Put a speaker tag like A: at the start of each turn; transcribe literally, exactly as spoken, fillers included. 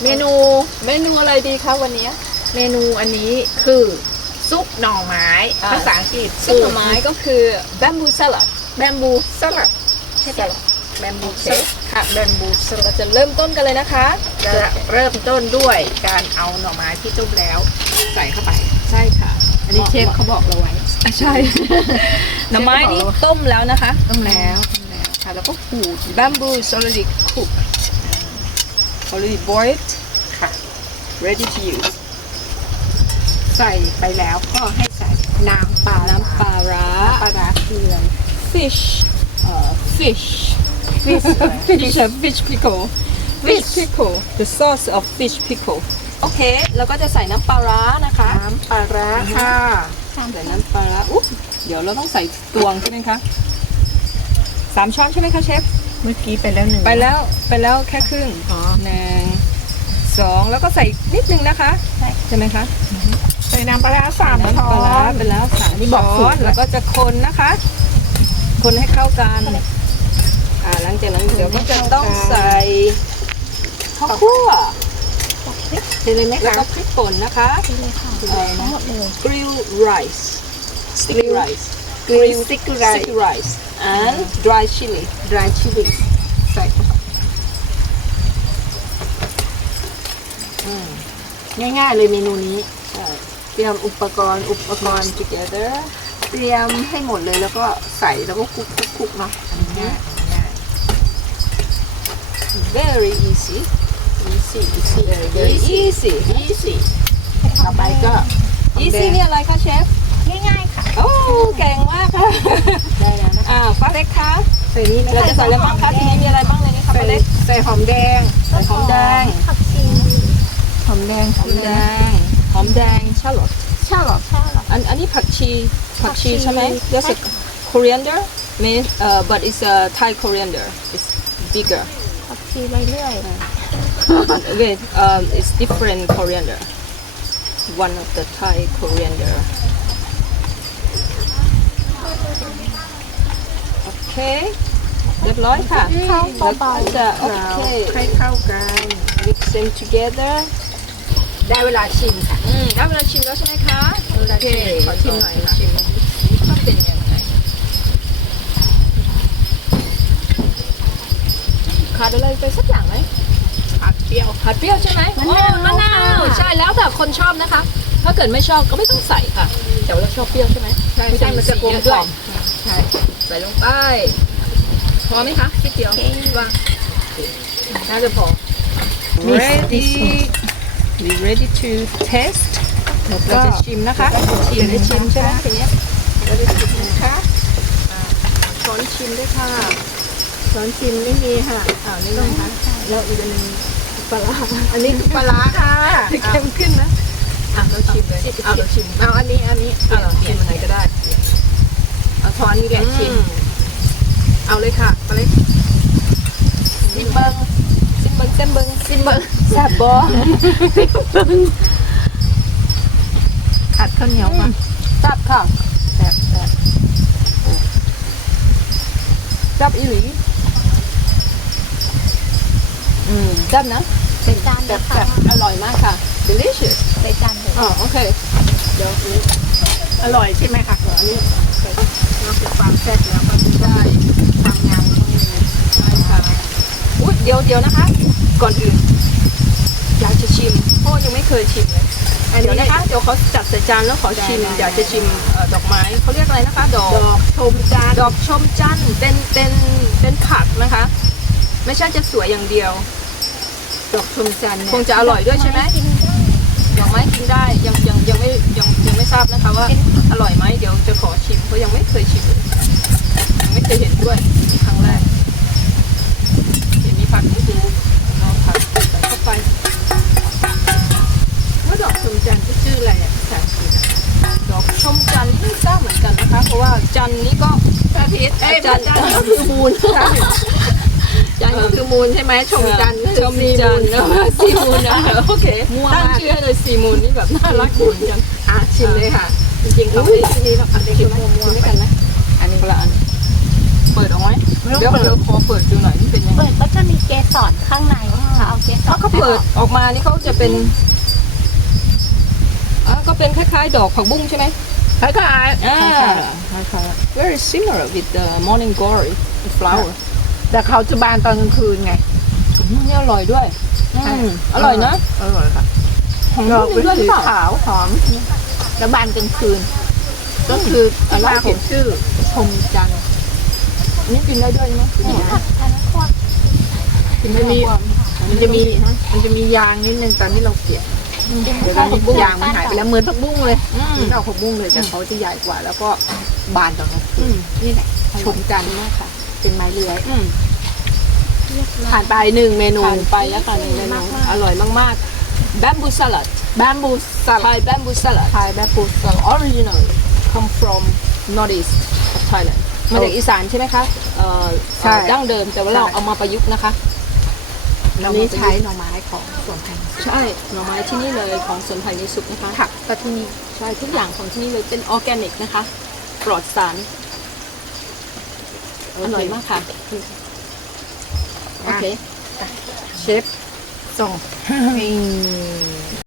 A: เมนูเมนูอะไรดีคะวันนี้เมนูอันนี้คือซุปหน่อไม้ภาษาอังกฤษ
B: ซุปหน่อไม้ก็คือ bamboo salad
A: แบมบูสลัดใช่ปะแบมบูเชฟค่ะแบมบูสลั
B: เรา
A: ด
B: จะเริ่มต้นกันเลยนะคะ
A: จะเริ่มต้นด้วยการเอาหน่อไม้ที่ต้มแล้วใส่เข้าไป
B: ใช่ค่ะ
A: อันนี้เชฟเขาบอกเราไว้
B: ใช่ หน่อไม้นี่ต้มแล้วนะคะ
A: ต้มแล้วต้มแล้วค่ะแล้วก็ขูด
B: bamboo is already cooked already boiled
A: ค่ะ
B: ready to use
A: ใส่ไปแล้วก็ให้ใส่น้ำปลา
B: น้ำปลาร้า
A: ปลาร้าเกลือ
B: fish เอ่อ fish
A: fish
B: fish fish pickle fish pickle the sauce of fish pickle โอเคแล้วก็จะใส่น้ำปลาร้านะคะ
A: น้ำปลาร้าค่ะ
B: ใส่น้ำปลาร้าอุ๊บเดี๋ยวเราต้องใส่ตวงใช่ไหมคะสามช้อนใช่ไหมคะเชฟ
A: เมื่อกี้ไปแล้วหนึ่ง
B: ไปแล้วไปแล้วแค่ครึ่ง
A: อ๋อ
B: หนึ่งสองแล้วก็ใส่นิดนึงนะคะใช่ไหมคะ
A: ใส่น้ำปลาร้าสาม
B: น้ำ
A: ช้อ
B: ปลาร้าน ไปแล้วสาม
A: นี่บอกสู
B: ช้อ
A: ต
B: น
A: ร
B: แล้วก็จะคนนะคะ คนให้เข้ากันอ่าหลังจากนั้นเดี๋ยวก็จะต้องใส่ข้าวคั่ว
A: เห็นเลยไหม
B: แล้ว
A: คะ
B: ก็พริกป่นนะคะ
A: เอ่อทั้งหมดเลย
B: grill rice sticky
A: Grill
B: rice
A: กรีนซิกไร
B: sticky rice and dry chili
A: dry chili ใส่เข้าไปอืมง่ายๆเลยเมนูนี้
B: ใช่
A: เตรียมอุปกรณ์อุปกรณ์
B: together
A: เตรียมให้หมดเลยแล้วก็ใส่แล้วก็คลุกคลุกคลุกเนาะอันนี้ง่ายง่าย
B: very easy
A: easy easy
B: very very easy
A: easy ต่อไปก็
B: easy นี่อะไรคะเชฟ
A: ง่ายๆค่ะ
B: โอ้เก่งมากค่ะ
A: ได้แล้วนะคะ
B: อ่าป้าเล็กคะ
A: ใส่นี่นะ
B: เราจะใส่อะไรบ้างคะทีนี้มีอะไรบ้างเลยนี่คะ
A: ใส่
B: ป้าเล็ก
A: ใส่หอมแดง
B: ใส่หอมแดง
C: ผักชี
A: หอมแดง
B: หอมแดงหอมแดงชาลอต
C: ชาลอตชาลอต
B: อันอันนี้ผักชีผักชี
C: ผักชี
B: ใช่ไหม There's a coriander mean uh, but it's a Thai coriander it's bigger
C: ผักชีไปเรื่อย
B: wait um, it's different coriander one of the Thai coriander โอเคเรียบร้อยค่ะ
C: เข้า
B: แล้ว
C: เบา
B: ก็จะโอ
A: เรา
B: เค
A: ให้เข้ากัน
B: mix them together
A: ได้เวลาชิมค่ะ
B: อืมได้เวลาชิมแล้วใช่ไหมคะ
A: ได้เวลาชิมขอชิมหน่อยค่ะ
B: ชิมว่าเป็นยังไงขาดอะไรไปสักอย่างไหม
A: ผัดเปรี้ยว
B: ผัดเปรี้ยวใช่ไหม
C: มะนาว
B: อ๋อมะนาว
C: ค่ะ
B: ใช่แล้วแต่คนชอบนะคะ ถ้าเกิดไม่ชอบก็ไม่ต้องใส่ค่ะ แต่ว่าเราชอบเปรี้ยวใช่ไหม
A: ใช่ใช่มันจะกลมกล่อมใช่
B: ใส่ลงไปพอไหมคะนิดเดียวว่าน่าจะพอ ready we ready to taste เราจะชิมนะคะชิมได้ชิมใช่ไหมทีเนี้ย
A: เราได้ชิมนะคะ
B: ช้อนชิมด้วยค่ะ
A: ช้อนชิมไม่มีค่ะ
B: อ่านี่นะคะแล้วอีกอันหนึงปลาร้า
A: อันนี้คือปลาร้าค่ะ
B: เข้มขึ้นนะอ่ะเราชิมเลยอ่ะเราชิม
A: เอาอันนี้อันนี้
B: อ่ะเราชิมอันไหนก็ได้
A: เอาช้อนแกะชิม
B: เอาเลยค่ะปลาเล็ก
A: ซิมเบิ้ง
B: ซิมเบิงซิมเบิง
A: ซิมเบิ้ง
B: แซ่บบอ
A: ผัดข้าวเหนียวมา
B: แซ่บค่ะ
A: แซ่บแซ่บ
B: แซ่บอีหลีอืมแซ่บนะ
C: ใส่จานเลยค่ะ
B: อร่อยมากค่ะ delicious
C: ใส่จานเลย
B: อ๋อโอเคเดี๋ยวนี้
A: อร่อยใช่ไหมคะอันนี้นอกจากความแซ่บแล้วก็ได้ความงามของมัน
B: ใช่ค่ะอุ๊ยเดี๋ยวเดี๋ยวนะคะ ก่อนอื่น อยากจะชิมเพราะว่ายังไม่เคยชิมเลย
A: อัน
B: เดี๋ยว
A: นี้
B: นะคะ เดี๋ยวเขาจัดใส่จานแล้วขอชิม
A: ได้ได้
B: อยากจะชิมเอ่อดอกไม้เขาเรียกอะไรนะคะ ดอก
A: ดอกชมจาน
B: ดอกชมจันทร์เป็นเป็นเป็นผักนะคะ ไม่ใช่จะสวยอย่างเดียว
A: ดอกชมจันทร์
B: คงจะอร่อยด้วยใช่ไหม
C: กินได้
B: ดอกไม้กินได้ยังยังยังไม่ยังยังไม่ทราบนะคะว่าอร่อยไหมเดี๋ยวจะขอชิมเพราะยังไม่เคยชิมเลยยังไม่เคยเห็นด้วยนี่ครั้งแรกเห็นมีผักนิดนึงลองผักใส่เข้าไป
A: ว่าดอกชมจันทร์ก็ชื่ออะไรอ่ะภาษาอังกฤษ
B: ดอกชมจันทร์ไม่ทราบเหมือนกันนะคะ เพราะว่าจันทร์นี้ก็
A: พระอาทิตย์เอ้ยพ
B: จั
A: ระ
B: นทร์
A: จันทร์ก็คือมูลค่ะจันทร์ก็คือมูลใช่ไหมชมจันทร์ก็
B: ช
A: คือ
B: ม
A: ซี
B: จัน
A: มู
B: ท
A: ล
B: ร์นะซีมูนนะโอเค
A: มั่ว
B: ตั้ง
A: มาก
B: ชื่อให้เลยซีมูนนี่แบบน่ารักดีเหมือนกัน
A: อ่ะชิมเลยค่ะ
B: จริงๆเขา
A: อุ้
B: ไม่
A: ยอันนี้เราอันนี้
B: กิ
A: คื
B: น
A: อ
B: ไหม
A: มัว
B: กิน
A: ๆ
B: ด้วยกันไหม
A: อันนี้
B: คนละอันเปิดเอาไว้
A: ไม่ต้อง
B: เดี๋ยว
A: เปิด
B: เดี๋ยวขอเปิดดูหน่อยนี่เป็นยังไง
C: เปิดก็จะมีเกสรข้างในค่ะเอาเกส
B: ถ้าร เขาเปิดออกมานี่เขาจะเป็นอ่าก็เป็นคล้ายๆ ดอกผักบุ้งใช่ไหม
A: คล้ายๆคล้าย
B: อ่า
A: ๆคล้าย
B: very similar with the morning glory flower
A: ๆแต่เขาจะบานตอนกลางคืนไง
B: อืมนี่อร่อยด้วยอืมอร่อยนะ
A: อร่อยค่ะ
B: หอม
A: ดอก
B: นิ
A: เป็
B: ด
A: น
B: นึงด้วยหรื
A: สี
B: อเปล่า
A: ขาวหอมแล้วบานกลางคืน ก็คือที่มาของชื่อ
B: ชมจันทร์อันนี้กินได้ด้วยไหม
C: นี่ค่ะอันนั้นควง
B: กินได้มี
A: มันจะมีมันจะมียางนิดนึงตอนที่เราเกี่ยวเดี๋ยวตอนนี้ยางมันหายไปแล้วเหมือนผักบุ้งเลย
B: อืม
A: เหมือนดอกผักบุ้งเลยแต่เขาจะใหญ่กว่า แล้วก็บานตอนกลางคื
B: อื
A: น
B: ม
A: นี่แหละช
B: ช
A: ม
B: ม
A: จันทร์มากค่ะ เป็นไม้เลื้อย
B: อืม
A: ผ่านไปหนึ่งเมนู
B: ผ่านไปแล้วกันเมนูอร่อยมากๆ bamboo salad
A: แบมบูสลัด
B: Thai bamboo salad
A: ไทยแบมบูสลัด
B: original come from northeast of Thailand มาจากอีสานใช่ไหมคะเอ่อ
A: ใช่
B: เอ่อดั้งเดิมแต่ว่าเรา
A: ใช่
B: เอามาประยุกต์นะคะ
A: อันนี้ใช้หน่อไม้ของสวนไทย
B: ใช่หน่อไม้ที่นี่เลยของสวนไผ่ในสุขนะคะ
A: ผักก็ที่นี่
B: ใช่ทุกอย่างของที่นี่เลยเป็นออร์แกนิกนะคะ ปลอดสารอร่อยมากค่ะ โอเค
A: เชฟส่งนี่